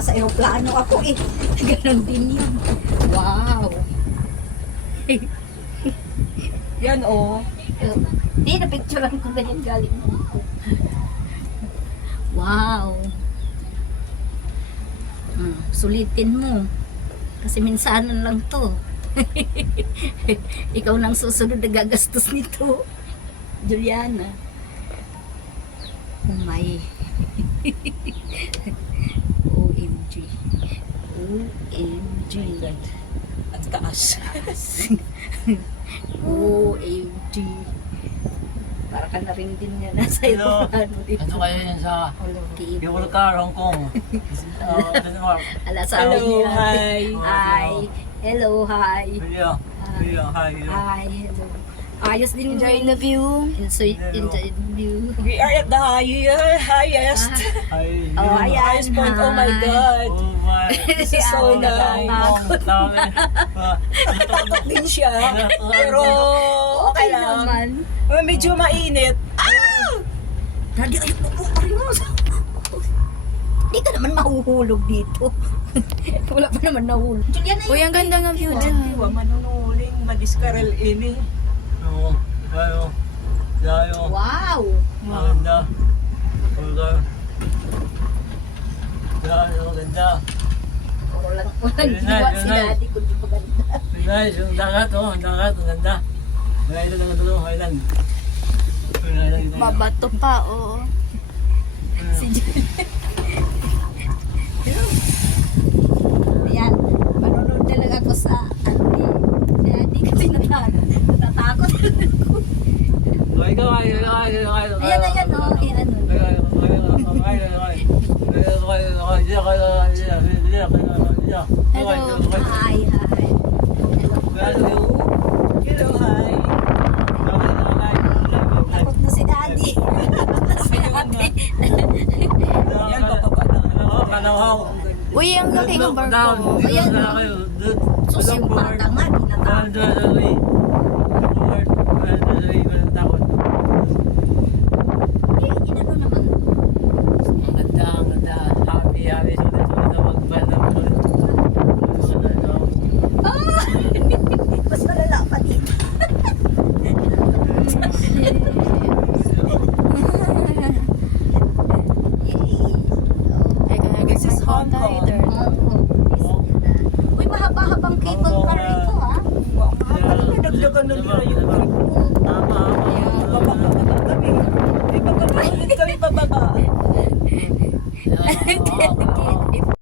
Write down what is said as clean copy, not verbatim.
nasa aeroplano ako eh. Ganon din yun. Wow. Yan oh. Hindi, napicturean ko ganyan galing mo. Wow. Sulitin mo. Kasi minsanan lang to. Ikaw nang susunod na gagastos nito. Juliana. Oh my. OMG. OMG. At taas. OMG. Para ka na rin din yan nasa Hello. aeroplano dito. Ano kayo yan sa Cable Car, Hong Kong? Denmark. Ala, sabi Hello, niya. hi. Hi. Hello, hi. Video. Video, hi. Video. Hi, hello. Ayos din Enjoy the view. Enjoy the view. We are at the highest. Hi. Oh, ayan. Highest point. Oh my Hi. God. Oh my. This is so nice. Takot. Din siya. Pero okay lang. naman. Medyo mainit. Daddy, ayun po. Hindi ka naman mahuhulog dito. Wala pa naman nahulog. Juliana, Uy, ang ganda ng view Diwa, dyan. manunuling, madiskarel ini. Oo. Tayo. Tayo. wow. Maganda. Maganda. Tayo, maganda. Walang Very ginawa nice, si very nice. daddy kundi maganda. Nice, yung dagat, oh. Ang dagat, ang ganda. Highland ang ganda, oh. Highland. Highland, ito. Mabato pa, oo. Si Ayan, manunod na lang ako sa daddy kasi natatakot. Ikaw, Ayan, ayan, oh. Ayan, hello. Hi, hi. Hello. Hello, hi. Takot na si daddy. Takot na si daddy. Yan, bababa na. Uy, ang laki ng barko. Ayan, Sus, yung bata nga, di natakot. Eh, inano naman. Ah! Mas malala pa dito. Teka na, This is Hong Kong. Uy, mahaba-habang cable car ito, ha? Nadagdagan na nila yung